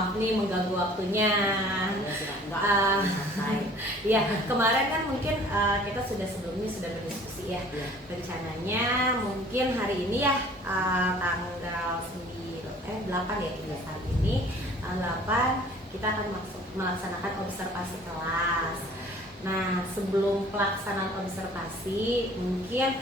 maaf nih mengganggu waktunya. Enggak, Ya kemarin kan mungkin kita sebelumnya sudah berdiskusi ya. Rencananya mungkin hari ini ya tanggal 8 ya hari ini tanggal 8 kita akan melaksanakan observasi kelas. Nah, sebelum pelaksanaan observasi, mungkin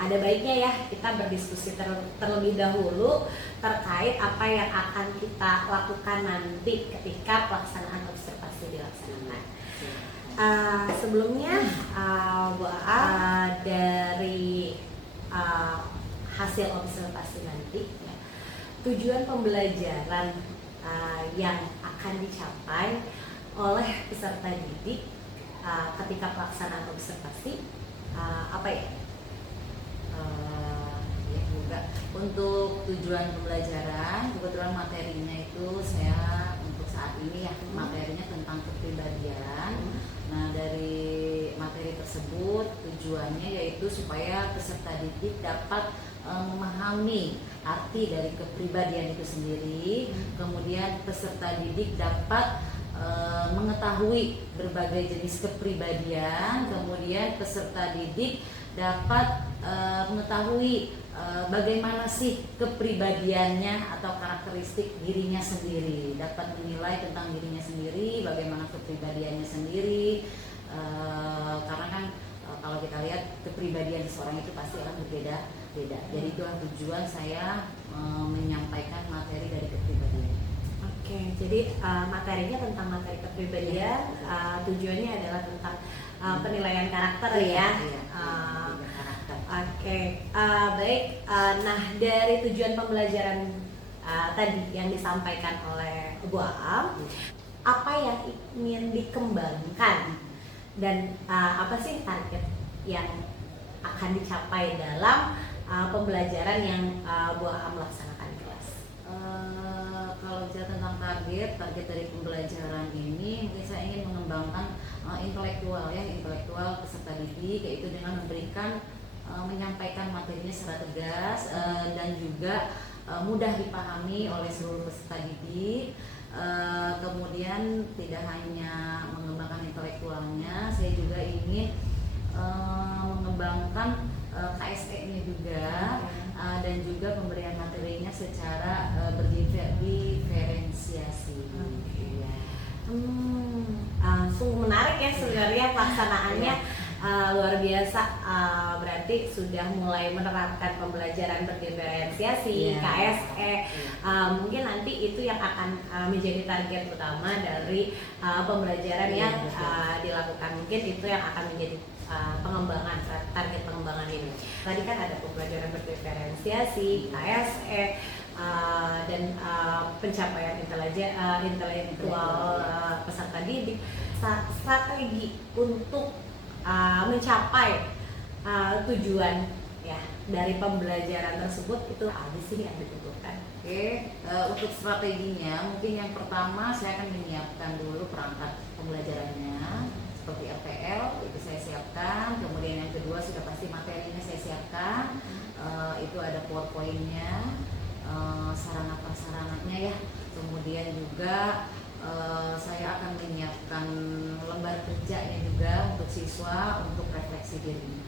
ada baiknya ya kita berdiskusi terlebih dahulu terkait apa yang akan kita lakukan nanti ketika pelaksanaan observasi dilaksanakan. Sebelumnya, Bu Aa, dari hasil observasi nanti, ya, tujuan pembelajaran yang akan dicapai oleh peserta didik ketika pelaksanaan observasi apa ya? Ya juga untuk tujuan pembelajaran, kebetulan materinya itu saya untuk saat ini ya materinya tentang kepribadian. Nah, dari materi tersebut tujuannya yaitu supaya peserta didik dapat memahami arti dari kepribadian itu sendiri. Kemudian peserta didik dapat mengetahui berbagai jenis kepribadian, kemudian peserta didik dapat mengetahui bagaimana sih kepribadiannya atau karakteristik dirinya sendiri, dapat menilai tentang dirinya sendiri, bagaimana kepribadiannya sendiri, karena kan kalau kita lihat kepribadian seseorang itu pasti akan berbeda-beda. Jadi itulah tujuan saya menyampaikan materi dari kepribadian. Oke, jadi materinya tentang materi kepribadian, tujuannya adalah tentang penilaian karakter ya. Karakter. Oke, baik. Nah, dari tujuan pembelajaran tadi yang disampaikan oleh Bu Aam, apa yang ingin dikembangkan dan apa sih target yang akan dicapai dalam pembelajaran yang Bu Aam laksanakan di kelas? Kalau bicara tentang target dari pembelajaran ini, mungkin saya ingin mengembangkan intelektual peserta didik, yaitu dengan memberikan menyampaikan materinya secara tegas dan juga mudah dipahami oleh seluruh peserta didik. Kemudian tidak hanya mengembangkan intelektualnya, saya juga ingin mengembangkan KSE-nya juga, dan juga pemberian materinya secara berdiferensiasi. Sungguh menarik ya sebenarnya pelaksanaannya. Luar biasa, berarti sudah mulai menerapkan pembelajaran berdiferensiasi, KSE. Mungkin nanti itu yang akan menjadi target utama dari pembelajaran yang dilakukan. Mungkin itu yang akan menjadi pengembangan, target pengembangan ini. Tadi kan ada pembelajaran berdiferensiasi, KSE, dan pencapaian intelektual peserta didik. Strategi untuk mencapai tujuan ya dari pembelajaran tersebut itu apa sih yang dibutuhkan? Oke, untuk strateginya mungkin yang pertama saya akan menyiapkan dulu perangkat pembelajarannya seperti RPL, itu saya siapkan. Kemudian yang kedua sudah pasti materinya saya siapkan, itu ada PowerPoint-nya, sarana prasarananya ya. Kemudian juga saya akan menyiapkan lembar kerjanya juga untuk siswa untuk refleksi diri.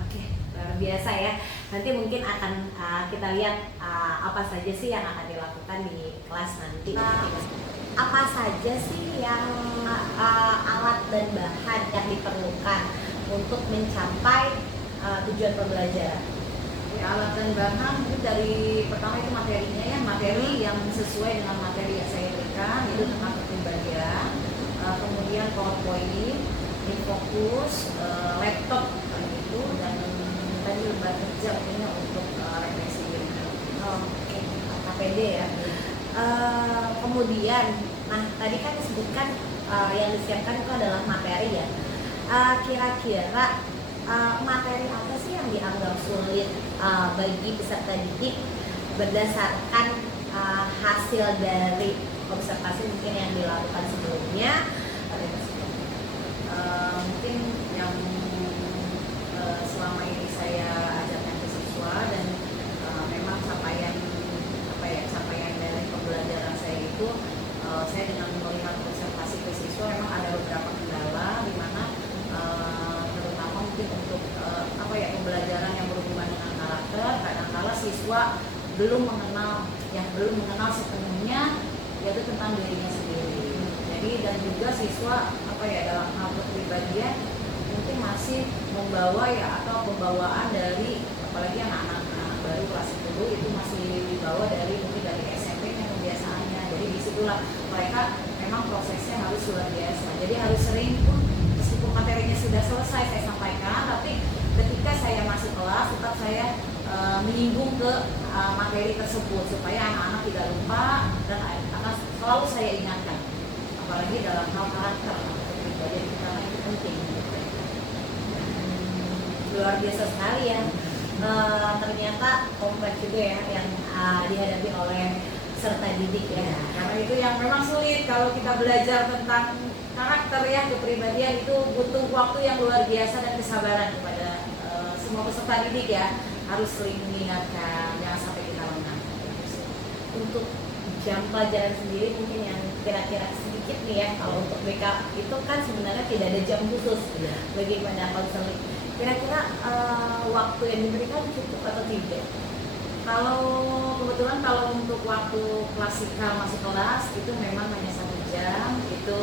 Oke, luar biasa ya. Nanti mungkin akan kita lihat apa saja sih yang akan dilakukan di kelas nanti. Apa saja sih yang alat dan bahan yang diperlukan untuk mencapai tujuan pembelajaran? Alat dan bahan mungkin dari pertama itu materinya ya, materi yang sesuai dengan materi yang saya berikan itu tentang kepribadian, kemudian PowerPoint, Infokus, laptop itu, dan tadi lembar kerja ini untuk refleksi diri. Oke, KPD ya. Kemudian, nah tadi kan disebutkan yang disiapkan itu adalah materi ya. Kira-kira materi apa sih yang dianggap sulit bagi peserta didik berdasarkan hasil dari observasi mungkin yang dilakukan sebelumnya? Mungkin yang selama ini saya ajarkan ke siswa dan memang capaian dari pembelajaran saya pembelajaran yang berhubungan dengan karakter, kadang-kala siswa belum mengenal sepenuhnya yaitu tentang dirinya sendiri. Jadi dan juga siswa dalam hal kepribadian mungkin masih membawa atau pembawaan dari, apalagi anak-anak baru kelas 10 itu masih dibawa mungkin dari SMP-nya kebiasaannya. Jadi disitulah mereka memang prosesnya harus luar biasa. Jadi harus sering pun meskipun materinya sudah selesai saya sampaikan, tapi ketika saya masuk kelas tetap saya menyinggung ke materi tersebut supaya anak-anak tidak lupa dan akan selalu saya ingatkan, apalagi dalam hal karakter atau kepribadian karena itu penting. Luar biasa sekali ya. Ternyata kompleks juga ya yang dihadapi oleh peserta didik ya. Karena itu yang memang sulit kalau kita belajar tentang karakter ya, kepribadian itu butuh waktu yang luar biasa dan kesabaran kepada semua peserta didik ya. Harus sering mengingatkan, jangan sampai kita lengah. Untuk jam pelajaran sendiri mungkin yang kira-kira sedikit nih ya, kalau untuk BK itu kan sebenarnya tidak ada jam khusus bagaimana konseling. Kira-kira waktu yang diberikan cukup atau tidak? Kalau kebetulan kalau untuk waktu klasikal masuk kelas itu memang hanya 1 jam, itu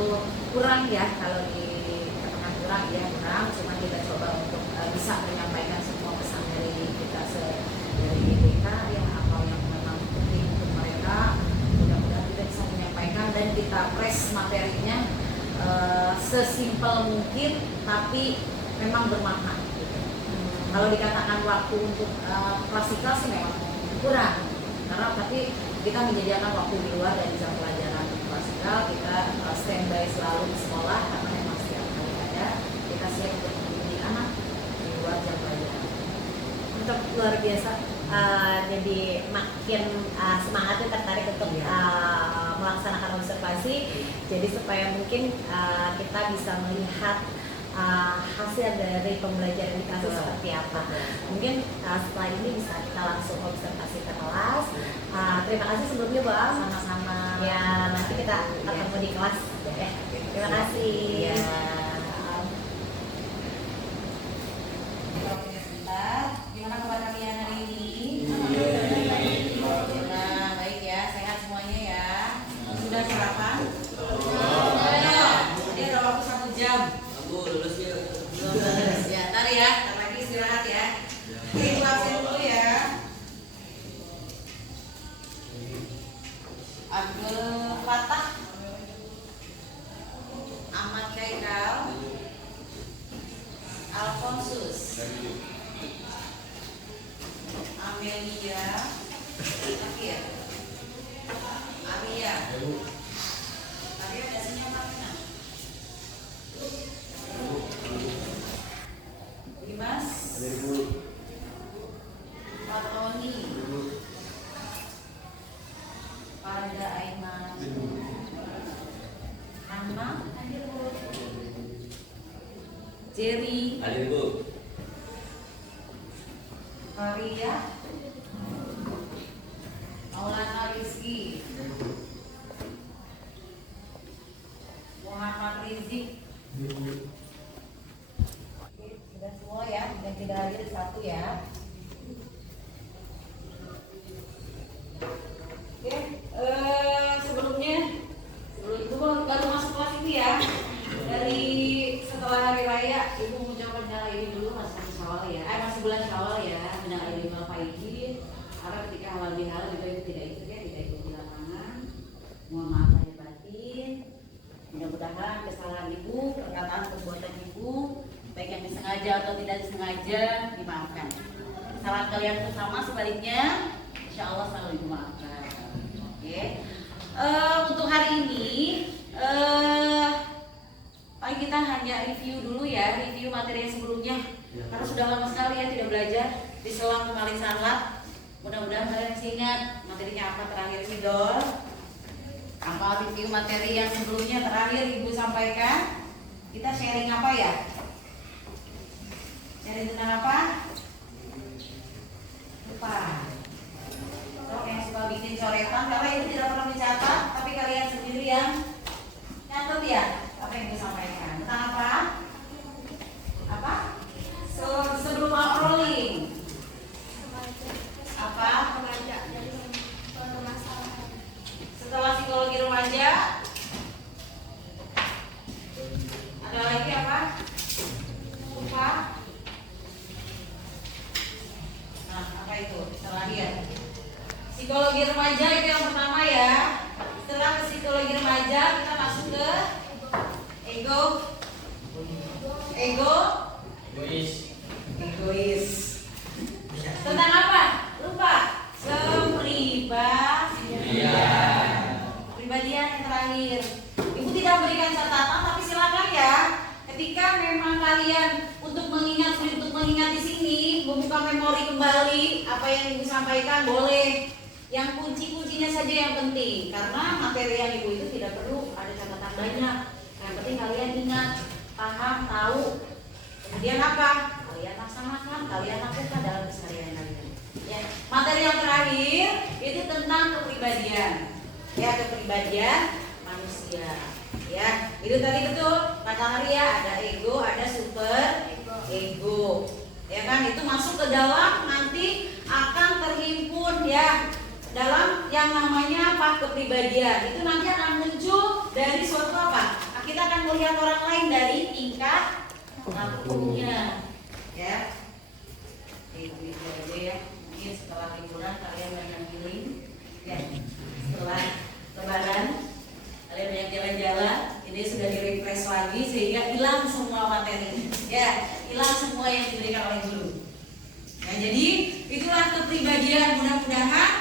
kurang ya, kalau dikatakan kurang ya kurang. Cuma kita coba untuk bisa menyampaikan semua pesan dari kita dari BK yang apa yang memang penting untuk mereka. Mudah-mudahan kita bisa menyampaikan dan kita press materinya sesimpel mungkin, tapi memang bermakna. Kalau dikatakan waktu untuk klasikal sih memang kurang, tapi kita menyediakan waktu di luar dari jam pelajaran klasikal. Kita standby selalu di sekolah karena memang setiap kali ada kita siap untuk mendidik anak di luar jam pelajaran. Untuk luar biasa, jadi makin semangatnya tertarik untuk melaksanakan observasi. Jadi supaya mungkin kita bisa melihat hasil dari pembelajaran di kelas seperti apa. Mungkin setelah ini bisa kita langsung observasi ke kelas. Terima kasih sebelumnya Bang. Sama-sama. Ya, nanti kita ketemu di kelas. Terima kasih. Ya. Gimana kabar kalian hari ini? Alhamdulillah baik ya, sehat semuanya ya. Sudah sarapan? Jadi ada waktu 1 jam. Lulus ya. Ya, ntar ya, ntar lagi istirahat ya. Oke, kelasin dulu ya. Abdul Fatah, Ahmad Kaikal, Alfonsus, Amelia, Akhir, Arya. Arya biasanya mana? Dimas, Pak Tony, Pada Aiman, Hana, Jerry, Hadir Bu. Maria, Maulana Rizky, Muhammad Rizik. Sudah semua ya, yang tidak hadir 1 ya. Oke, sebelum itu baru masuk kelas ini ya. Dari setelah hari raya, Ibu mengucapkan minal aidin dulu, masih Syawal ya. Masih bulan Syawal ya, minal aidin wal faizin. Karena ketika halal bihalal juga itu tidak ikut ya, tidak ikut di lapangan. Mohon maaf lahir batin. Mudah-mudahan kesalahan Ibu, perkataan perbuatan Ibu, baik yang disengaja atau tidak disengaja, dimaafkan. Kesalahan kalian pun sama sebaliknya, insya Allah selalu Ibu maafkan. Oke. Untuk hari ini paling kita hanya review dulu ya, review materi yang sebelumnya karena sudah lama sekali ya tidak belajar di selang kemarin sanlat. Mudah-mudahan kalian masih ingat materinya apa terakhir ini Dol. Apa review materi yang sebelumnya terakhir Ibu sampaikan. Kita sharing apa ya? Sharing tentang apa? Lupa. Yang suka bikin coretan karena itu tidak pernah mencatat, tapi kalian sendiri yang nyatet ya apa yang disampaikan tentang apa? Sebelum patroli lagi ya. Psikologi remaja itu yang pertama ya. Setelah ke psikologi remaja kita masuk ke egois. Tentang apa? Lupa. Kepribadian yang terakhir. Ibu tidak berikan catatan, tapi silakan ya. Ketika memang kalian untuk mengingat di sini, membuka memori kembali apa yang ibu sampaikan boleh. Yang kunci-kuncinya saja yang penting, karena materi yang ibu itu tidak perlu ada catatan banyak. Yang penting kalian ingat, paham, tahu. Kemudian apa? Kalian laksanakan, kalian lakukan dalam keseharian kalian. Ya. Materi yang terakhir itu tentang kepribadian. Ya, kepribadian manusia. Ya, itu tadi betul kata Maria, ada ego, ada super ego. Ya kan, itu masuk ke dalam nanti akan terhimpun ya dalam yang namanya apa? Kepribadian. Itu nanti akan muncul dari suatu apa? Kita akan melihat orang lain dari tingkah lakunya. Ya. Itu aja ya. Mungkin setelah liburan kalian banyak healing. Ya. Setelah lebaran kalian banyak jalan-jalan, ini sudah di-refresh lagi sehingga hilang semua materi. Ya, hilang semua yang diberikan oleh guru. Nah, jadi itulah kepribadian. Mudah-mudahan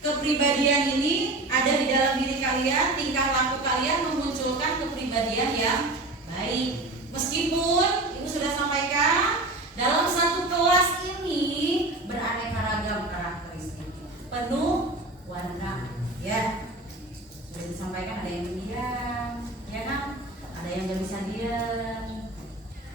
kepribadian ini ada di dalam diri kalian, tingkah laku kalian memunculkan kepribadian yang baik. Meskipun ibu sudah sampaikan dalam satu kelas ini beraneka ragam karakteristik, penuh warna, ya. Sudah disampaikan ada yang diam, ya kan? Ada yang nggak bisa diam,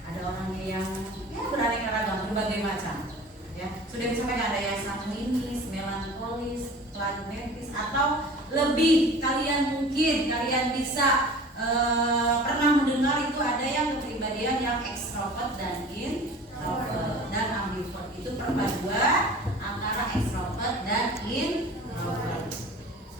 ada orangnya yang ya beraneka ragam, berbagai macam. Ya, sudah disampaikan ada yang sanguinis, melankolis, pragmatis, atau lebih kalian bisa pernah mendengar itu ada yang kepribadian yang ekstrovert dan introvert dan ambivert. Itu perpaduan antara ekstrovert dan introvert.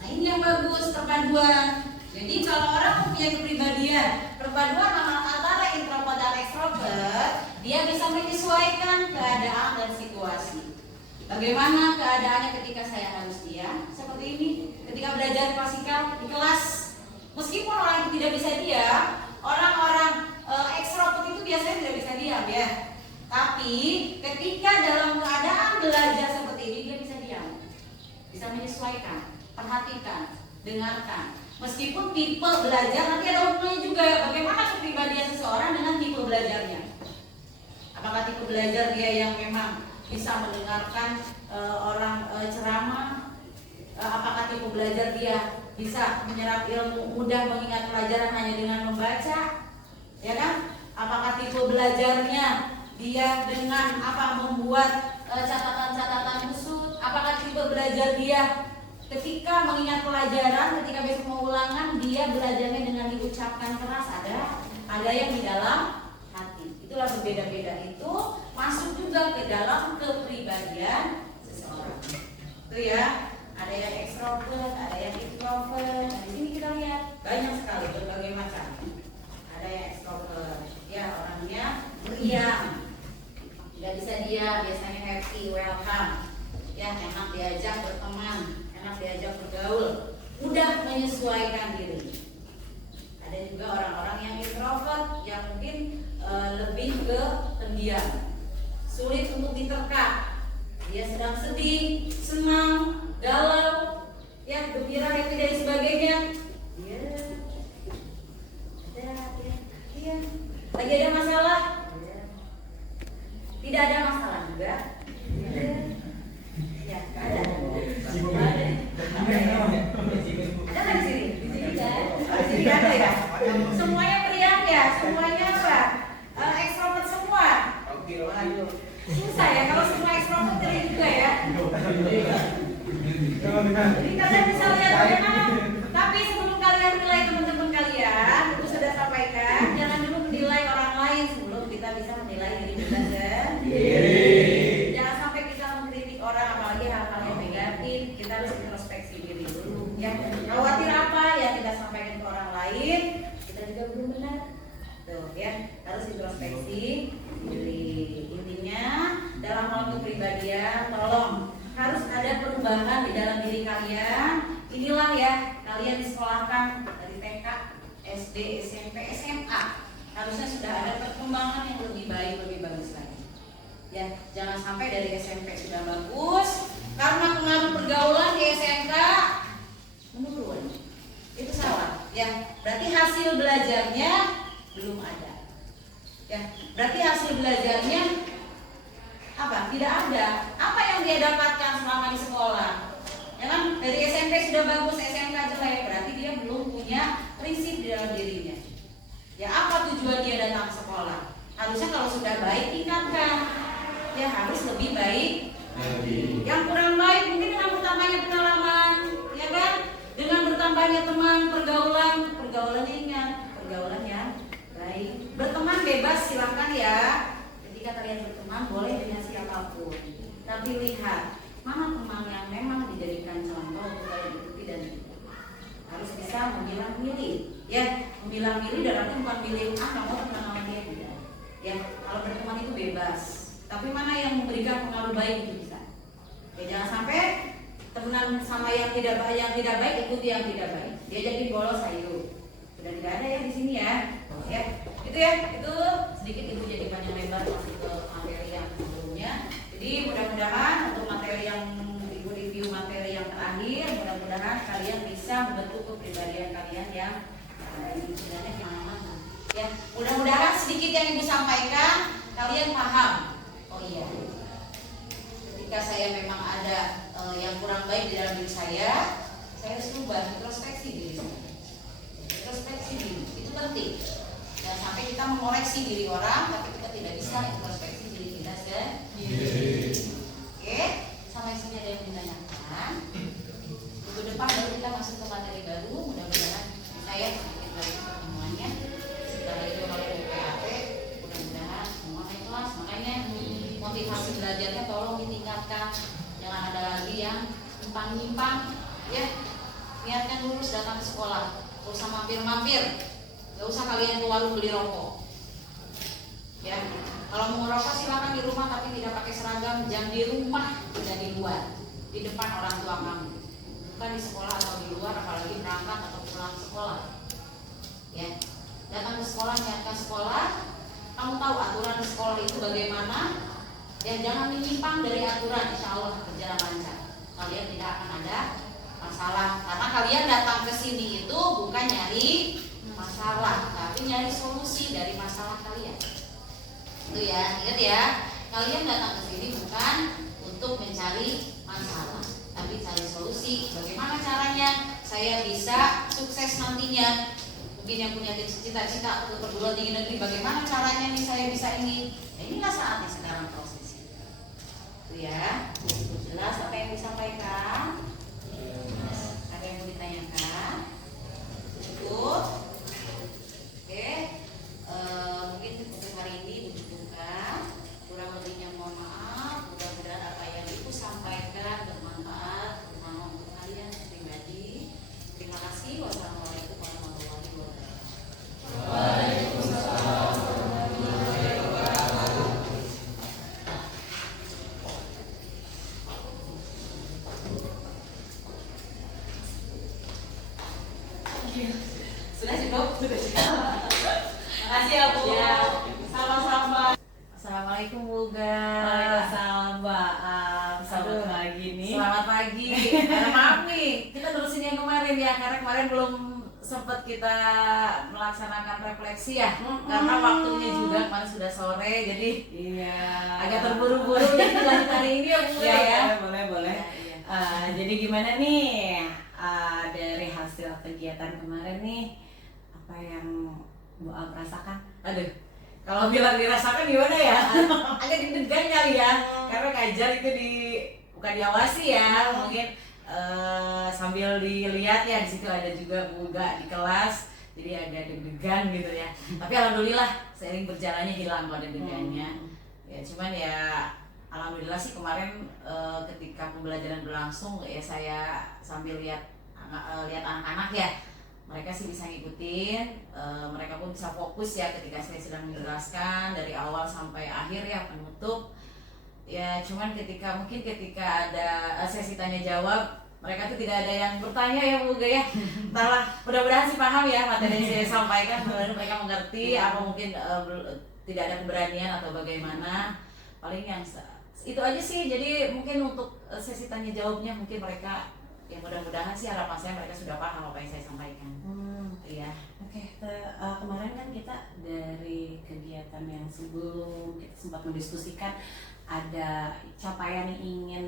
Nah, ini yang bagus, perpaduan. Jadi kalau orang punya kepribadian perpaduan antara introvert dan ekstrovert, dia bisa menyesuaikan keadaan dan situasi. Bagaimana keadaannya ketika saya harus diam seperti ini, ketika belajar klasikal di kelas. Meskipun orang itu tidak bisa diam, orang-orang ekstrovert itu biasanya tidak bisa diam ya. Tapi ketika dalam keadaan belajar seperti ini dia bisa diam, bisa menyesuaikan, perhatikan, dengarkan. Meskipun tipe belajar nanti ada hubungannya juga. Bagaimana kepribadian seseorang dengan tipe belajarnya? Apakah tipe belajar dia yang memang bisa mendengarkan orang ceramah? Apakah tipe belajar dia bisa menyerap ilmu, mudah mengingat pelajaran hanya dengan membaca? Ya kan? Apakah tipe belajarnya dia dengan apa membuat catatan-catatan khusus? Apakah tipe belajar dia ketika mengingat pelajaran, ketika besok mau ulangan, dia belajarnya dengan diucapkan keras? Ada yang di dalam hati. Itulah berbeda-beda, itu masuk juga ke dalam kepribadian seseorang. Itu ya. Ada yang ekstrovert, ada yang introvert. Nah, di sini kita lihat banyak sekali berbagai macam. Ada yang ekstrovert, ya orangnya berdiam, tidak bisa diam, biasanya happy, welcome, ya enak diajak berteman, enak diajak bergaul, mudah menyesuaikan diri. Ada juga orang-orang yang introvert, yang mungkin lebih ke pendiam, sulit untuk diterka. Dia sedang sedih, senang, galau, ya gembira, happy dan sebagainya. Iya. Lagi ada masalah? Tidak ada masalah juga. Ya, ada. Ada kan di sini? Di sini kan? Di sini ada ya. Semuanya periang ya, semuanya apa? Ekstrovert semua. Waduh, susah ya kalau semua ekstrovert jadi juga ya. Jadi kalian bisa lihat bagaimana. Tapi sebelum kalian nilai teman-teman kalian, aku sudah sampaikan, jangan dulu menilai orang lain sebelum kita bisa menilai diri kita sendiri. Jangan sampai kita mengkritik orang, apalagi hal-hal yang negatif. Kita harus introspeksi diri dulu. Ya, khawatir apa yang kita sampaikan ke orang lain, kita juga belum benar. Tuh ya, harus introspeksi diri. Intinya dalam hal kepribadian, tolong harus ada sekalian, inilah ya kalian disekolahkan dari TK, SD, SMP, SMA. Harusnya sudah ada perkembangan yang lebih baik, lebih bagus lagi. Ya, jangan sampai dari SMP sudah bagus, karena pengaruh pergaulan di SMK menurun. Itu salah. Ya, berarti hasil belajarnya belum ada. Ya, berarti hasil belajarnya apa? Tidak ada. Apa yang dia dapatkan selama di sekolah? Ya kan, dari SMP sudah bagus, SMK jelek, berarti dia belum punya prinsip di dalam dirinya. Ya, apa tujuan dia datang ke sekolah? Harusnya kalau sudah baik tingkatkan. Ya, harus lebih baik. Yang kurang baik mungkin dengan bertambahnya pengalaman, ya kan? Dengan bertambahnya teman, pergaulan ingat, pergaulan yang baik. Berteman bebas silakan ya. Ketika kalian berteman boleh dengan siapapun. Tapi lihat mana teman yang memang dijadikan contoh untuk kalian ikuti dan ikuti. Harus bisa memilah-milih. Ya, memilah-milih dan artinya bukan milih kamu teman sama dia tidak. Ya, kalau berteman itu bebas. Tapi mana yang memberikan pengaruh baik itu bisa. Ya, jangan sampai temenan sama yang tidak baik ikuti yang tidak baik. Dia jadi bolos ayo. Sudah tidak ada ya di sini ya. Ya, itu sedikit ibu jadi panjang lebar masuk ke materi yang sebelumnya. Jadi mudah-mudahan untuk materi yang ibu review materi yang terakhir, mudah-mudahan kalian bisa membentuk kepribadian kalian yang sebenarnya gimana. Ya, mudah-mudahan sedikit yang ibu sampaikan kalian paham. Oh iya, ketika saya memang ada yang kurang baik di dalam diri saya harus ubah, introspeksi diri saya. Introspeksi diri itu penting. Jangan sampai kita mengoreksi diri orang, tapi kita tidak bisa introspeksi diri kita sendiri. Oke, sampai sini ada yang ditanyakan. Minggu depan baru kita masuk ke materi baru. Mudah-mudahan saya sedikit lagi pertemuannya. Sebentar lagi juga kalian PAP. Mudah-mudahan semua ikhlas. Makanya motivasi belajarnya tolong ditingkatkan. Jangan ada lagi yang nyimpang-nyimpang. Ya, niatkan lurus datang ke sekolah. Gak usah mampir-mampir. Gak usah kalian ke warung beli rokok. Ya, kalau mau ngerokok silakan di rumah tapi tidak pakai seragam. Jangan di rumah, tidak di luar, di depan orang tua kamu. Bukan di sekolah atau di luar, apalagi berangkat atau pulang sekolah. Ya, datang ke sekolah, niatkan sekolah. Kamu tahu aturan di sekolah itu bagaimana. Dan jangan menyimpang dari aturan, insya Allah berjalan lancar. Kalian tidak akan ada masalah. Karena kalian datang ke sini itu bukan nyari masalah, tapi nyari solusi dari masalah kalian. Itu ya, ingat ya. Kalian datang ke sini bukan untuk mencari masalah, tapi cari solusi. Bagaimana caranya saya bisa sukses nantinya? Mungkin yang punya cita-cita untuk perguruan tinggi negeri, bagaimana caranya nih saya bisa ini? Nah, inilah saatnya sekarang prosesnya. Itu ya. Jelas apa yang disampaikan? Ada yang mau ditanyakan? Cukup? Oke, mungkin untuk hari ini buka. Kurang lebihnya mohon maaf. Mudah-mudahan apa yang ibu sampaikan bermanfaat, terutama untuk kalian pribadi. Terima kasih. Wassalamualaikum warahmatullahi wabarakatuh. Waalaikumsalam. Sudah cukup? Sudah cukup. Makasih ya Bu. Ya, sama-sama. Assalamualaikum Bu Ga. Waalaikumsalam Mbak. Selamat Aduh, pagi nih. Selamat pagi. Maaf nih, kita terusin yang kemarin ya, karena kemarin belum sempat kita melaksanakan refleksi ya. Karena waktunya juga kemarin sudah sore, jadi Iya. agak terburu-buru. Jadi lanjut hari ini ya Bu ya. Boleh. Iya. Jadi gimana nih dari hasil kegiatan kemarin nih, apa yang Bu Am rasakan? Aduh, kalau bilang dirasakan gimana ya? Agak deg-degan kali ya, karena ngajar itu bukan diawasi ya, mungkin sambil dilihat ya, di situ ada juga Bu Ga di kelas, jadi agak deg-degan gitu ya. Tapi alhamdulillah seiring berjalannya hilang kalau deg-degannya. Ya cuman ya alhamdulillah sih kemarin ketika pembelajaran berlangsung ya saya sambil lihat anak-anak ya. Mereka sih bisa ngikutin, mereka pun bisa fokus ya ketika saya sedang menjelaskan dari awal sampai akhir ya penutup. Ya cuman ketika ada sesi tanya jawab mereka tuh tidak ada yang bertanya ya Bu ya. Entahlah, mudah-mudahan sih paham ya materi yang saya sampaikan, mudah-mudahan mereka mengerti apa mungkin tidak ada keberanian atau bagaimana. Paling yang itu aja sih. Jadi mungkin untuk sesi tanya jawabnya mungkin mereka ya mudah-mudahan sih harapan saya mereka sudah paham apa yang saya sampaikan. Iya. Oke, kemarin kan kita dari kegiatan yang sebelum kita sempat mendiskusikan ada capaian yang ingin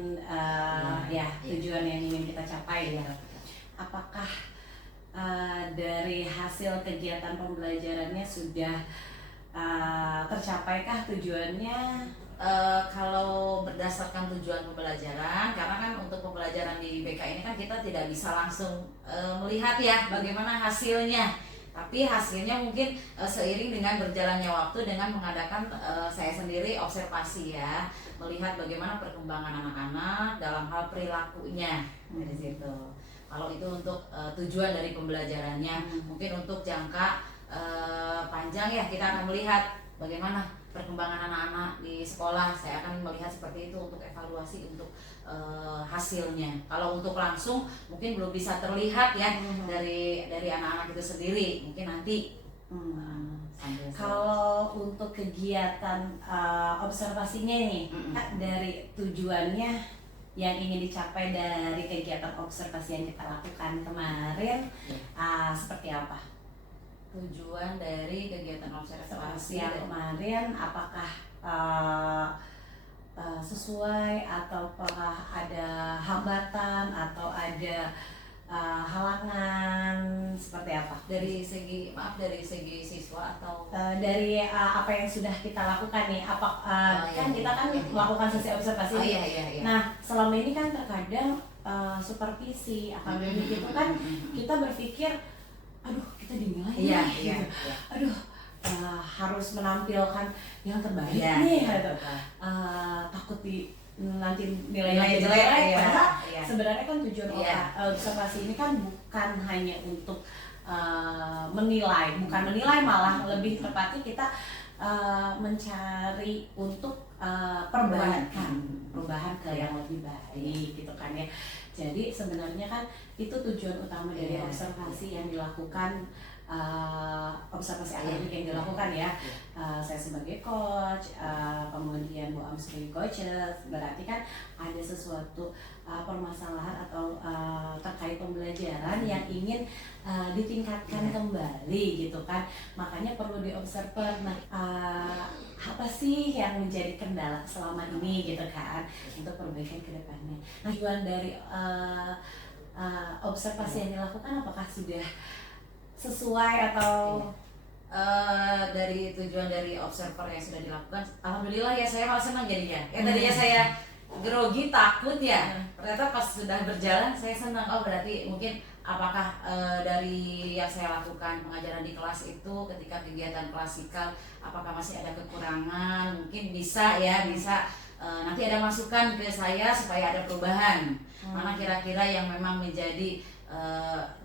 tujuan yang ingin kita capai ya. Apakah dari hasil kegiatan pembelajarannya sudah tercapaikah tujuannya? Kalau berdasarkan tujuan pembelajaran, karena kan untuk pembelajaran di BK ini kan kita tidak bisa langsung melihat ya bagaimana hasilnya. Tapi hasilnya mungkin seiring dengan berjalannya waktu dengan mengadakan saya sendiri observasi ya, melihat bagaimana perkembangan anak-anak dalam hal perilakunya dari situ. Kalau itu untuk tujuan dari pembelajarannya, mungkin untuk jangka panjang ya kita akan melihat bagaimana perkembangan anak-anak di sekolah. Saya akan melihat seperti itu untuk evaluasi untuk hasilnya. Kalau untuk langsung mungkin belum bisa terlihat ya dari anak-anak itu sendiri. Mungkin nanti. Kalau untuk kegiatan observasinya nih, dari tujuannya yang ingin dicapai dari kegiatan observasi yang kita lakukan kemarin, seperti apa? Tujuan dari kegiatan observasi yang kemarin apakah sesuai ataukah ada hambatan atau ada halangan, seperti apa? Dari segi siswa atau dari apa yang sudah kita lakukan nih, kita kan melakukan sesi observasi. Iya. Nah, selama ini kan terkadang supervisi akademik itu kan kita berpikir, aduh kita dinilai gitu. Aduh harus menampilkan yang terbaik nih gitu. Takut nanti nilainya jelek. Sebenarnya kan tujuan observasi ini kan bukan hanya untuk menilai, malah lebih tepatnya kita mencari untuk perubahan ke yang lebih baik gitu kan ya. Jadi sebenarnya kan itu tujuan utama dari observasi yang dilakukan, observasi akademik yang dilakukan ya. Saya sebagai coach, kemudian Bu Am sebagai coaches, berarti kan ada sesuatu permasalahan atau terkait pembelajaran yang ingin ditingkatkan kembali gitu kan. Makanya perlu diobserver. Nah, apa sih yang menjadi kendala selama ini gitu kan untuk perbaikan ke depannya. Nah, tujuan dari observasi yang dilakukan apakah sudah sesuai atau dari tujuan dari observer yang sudah dilakukan, alhamdulillah ya saya malah senang jadinya. Tadinya saya grogi, takut ya. Ternyata pas sudah berjalan saya senang. Oh berarti mungkin apakah dari yang saya lakukan pengajaran di kelas itu ketika kegiatan klasikal apakah masih ada kekurangan? Mungkin bisa nanti ada masukan ke saya supaya ada perubahan. Mana kira-kira yang memang menjadi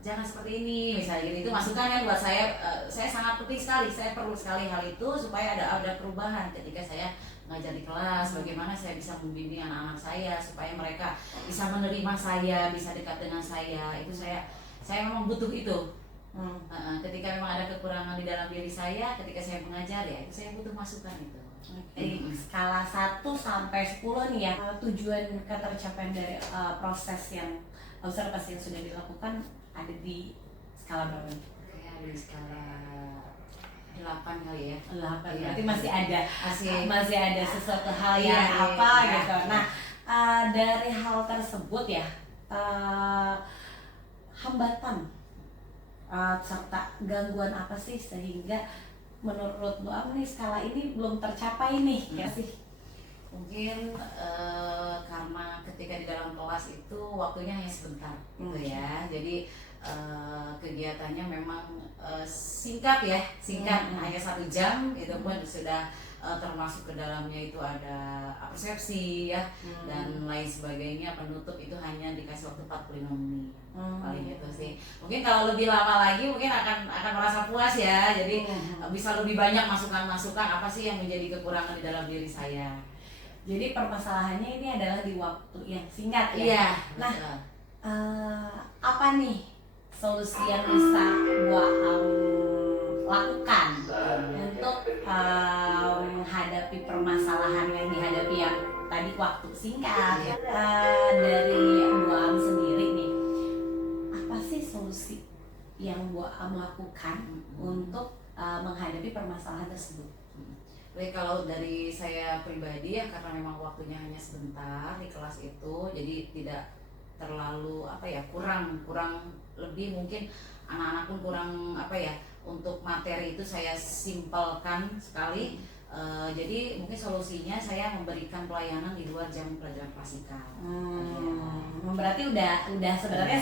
jangan seperti ini misalnya gitu. Itu masukan kan buat saya sangat penting sekali. Saya perlu sekali hal itu supaya ada perubahan ketika saya mengajar di kelas. Bagaimana saya bisa membimbing anak-anak saya supaya mereka bisa menerima saya, bisa dekat dengan saya. Itu saya memang butuh itu. Ketika memang ada kekurangan di dalam diri saya, ketika saya mengajar ya, itu saya butuh masukan itu. Dari skala 1 sampai 10 nih ya, tujuan ketercapaian dari proses yang observasi yang sudah dilakukan ada di skala berapa? Ada di skala 8 kali ya. 8, berarti masih ada sesuatu hal yang gitu. Nah, dari hal tersebut ya, hambatan serta gangguan apa sih sehingga menurut Bu Am nih skala ini belum tercapai nih ya sih? Mungkin karena ketika di dalam kelas itu waktunya hanya sebentar gitu ya. Jadi kegiatannya memang singkat hanya 1 jam. Itu pun sudah termasuk ke dalamnya itu ada persepsi ya dan lain sebagainya. Penutup itu hanya dikasih waktu 45 menit paling itu sih. Mungkin kalau lebih lama lagi mungkin akan merasa puas ya. Jadi bisa lebih banyak masukan-masukan apa sih yang menjadi kekurangan di dalam diri saya. Jadi permasalahannya ini adalah di waktu yang singkat ya. Iya. Nah, apa nih solusi yang bisa Bu Am lakukan untuk menghadapi permasalahan yang dihadapi yang tadi waktu singkat dari Bu Am sendiri nih, apa sih solusi yang Bu Am lakukan untuk menghadapi permasalahan tersebut? Baik, kalau dari saya pribadi ya, karena memang waktunya hanya sebentar di kelas itu, jadi tidak terlalu kurang lebih, mungkin anak-anak pun kurang untuk materi itu saya simpelkan sekali. Jadi mungkin solusinya saya memberikan pelayanan di luar jam pelajaran klasikal. Berarti udah sebenarnya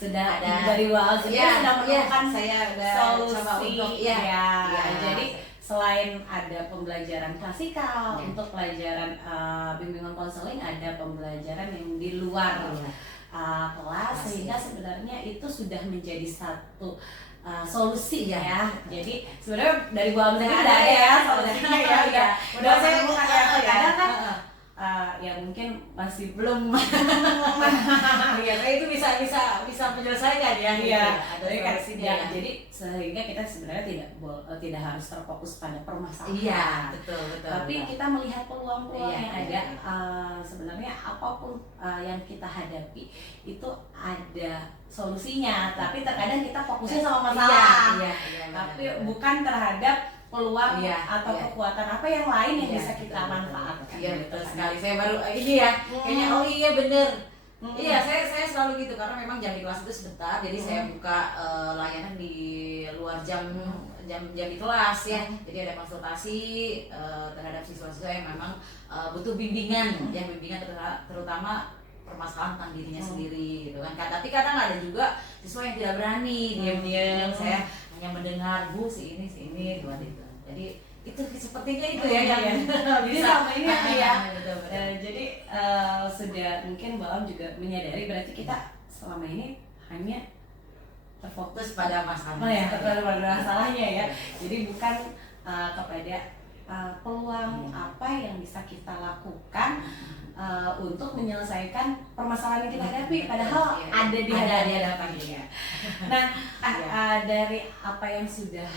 sudah ada dari awal sudah menemukan saya solusi coba untuk jadi selain ada pembelajaran klasikal, untuk pelajaran bimbingan konseling ada pembelajaran yang di luar kelas, sehingga sebenarnya itu sudah menjadi satu solusi ya. Jadi sebenarnya dari Bu Am sendiri ada ya solusinya ya. Udah saya bukan kadang kan ya mungkin masih belum ya, itu bisa menyelesaikan ya. Iya, ada jadi sehingga kita sebenarnya tidak harus terfokus pada permasalahan. Iya, betul. Tapi kita melihat peluang-peluang yang ada. Iya. Sebenarnya apapun yang kita hadapi itu ada solusinya. Tapi terkadang kita fokusnya sama masalah. Iya, tapi bukan terhadap peluang atau kekuatan apa yang lain yang bisa kita manfaatkan. Iya, betul sekali. Saya baru ini ya, kayaknya oh iya bener. Iya, saya selalu gitu, karena memang jam di kelas itu sebentar, jadi saya buka layanan di luar jam di kelas ya. Jadi ada konsultasi terhadap siswa-siswa yang memang butuh bimbingan, bimbingan terutama permasalahan tentang dirinya sendiri gitu kan. Tapi kadang ada juga siswa yang tidak berani, diam-diam saya hanya mendengar Bu si ini buat itu. Jadi itu sepertinya itu yang bisa sama ini ya. Betul. Jadi sudah mungkin Bu Am juga menyadari berarti kita selama ini hanya terfokus pada masalah. Pada masalahnya ya. Jadi bukan kepada peluang apa yang bisa kita lakukan untuk menyelesaikan permasalahan yang kita hadapi, padahal ada di hadapannya. Nah, dari apa yang sudah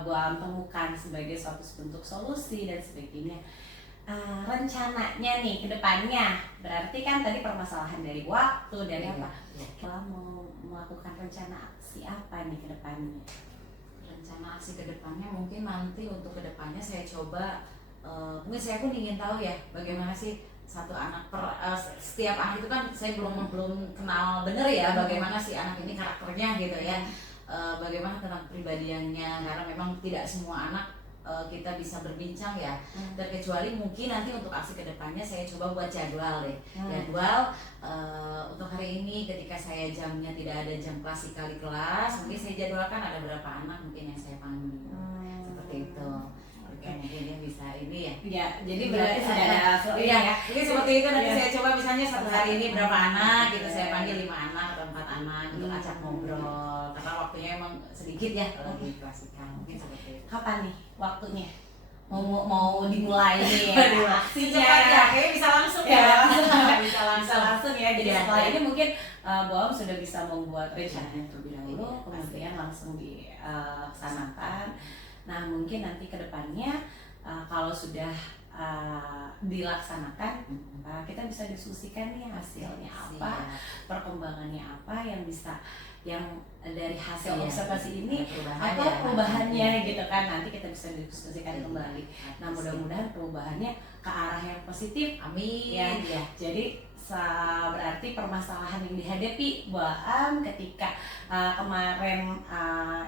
Bu Am temukan sebagai suatu bentuk solusi dan sebagainya, rencananya nih ke depannya, berarti kan tadi permasalahan dari waktu, dari apa? Kita mau melakukan rencana aksi apa nih ke depannya? Rencana aksi ke depannya mungkin nanti untuk ke depannya saya coba, mungkin saya pun ingin tahu ya bagaimana sih satu anak setiap anak itu kan saya belum kenal bener ya bagaimana si anak ini karakternya gitu ya. Bagaimana tentang kepribadiannya, karena memang tidak semua anak kita bisa berbincang ya. Terkecuali mungkin nanti untuk aksi kedepannya saya coba buat jadwal deh. Jadwal untuk hari ini ketika saya jamnya tidak ada jam klasikal di kelas, mungkin saya jadwalkan ada berapa anak mungkin yang saya panggil. Seperti itu. Mungkin ya bisa ini ya. Ya, jadi berarti sudah ada Jadi seperti itu nanti saya coba misalnya satu hari ini berapa anak gitu, saya panggil 5 anak atau 4 anak untuk ajak ngobrol. Karena waktunya emang sedikit ya kalau di klasikal, mungkin seperti itu. Kapan nih waktunya? Mau dimulai nih aksinya ya, kayaknya bisa langsung ya. Bisa langsung ya. Jadi setelah ini mungkin Bu Am sudah bisa membuat rencana terlebih dahulu, kemudian langsung dilaksanakan. Nah, mungkin nanti ke depannya kalau sudah dilaksanakan, kita bisa diskusikan nih hasilnya apa, perkembangannya apa yang dari hasil observasi ini apa perubahannya gitu kan, nanti kita bisa diskusikan kembali. Nah, mudah-mudahan perubahannya ke arah yang positif. Amin. Ya. Jadi berarti permasalahan yang dihadapi Bu Am ketika kemarin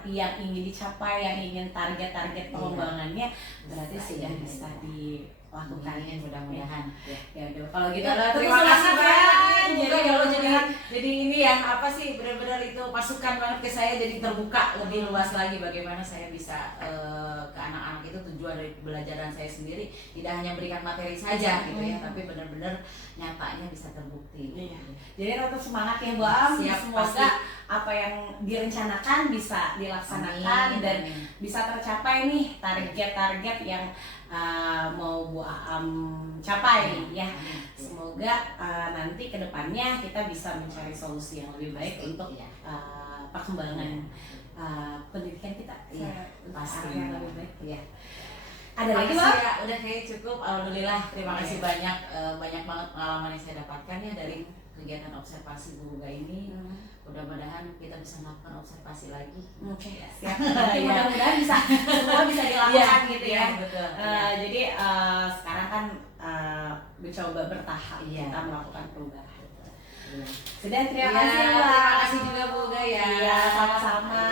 yang ingin dicapai, yang ingin target-target pengembangannya berarti sudah bisa dilakukan. Mudah-mudahan. Ya udah, kalau gitu terima kasih banyak. Jadi Jadi ini yang apa sih benar-benar itu masukan banget ke saya, jadi terbuka lebih luas lagi bagaimana saya bisa ke anak-anak itu tujuan dari pembelajaran saya sendiri tidak hanya berikan materi saja gitu ya, tapi benar-benar nyatanya bisa terbukti. Iya. Jadi tetap semangat ya Bu Am. Semoga apa yang direncanakan bisa dilaksanakan dan bisa tercapai nih target-target yang mau Bu Aam capai ya. Semoga nanti kedepannya kita bisa mencari solusi yang lebih baik untuk perkembangan pendidikan kita. Iya, pasti yang lebih baik. Iya. Ada lagi Mbak? Mbak? Udah kayak cukup. Alhamdulillah. Terima kasih banyak banyak banget pengalaman yang saya dapatkan ya dari kegiatan observasi Bu Buga ini. Mudah-mudahan kita bisa melakukan observasi lagi. Oke, siap. Nanti mudah-mudahan bisa semua bisa dilakukan gitu ya. Betul. Jadi sekarang kan mencoba bertahap kita melakukan perubahan. Sudah, terima kasih Mbak. Terima kasih juga Bu Buga ya. Iya, sama-sama.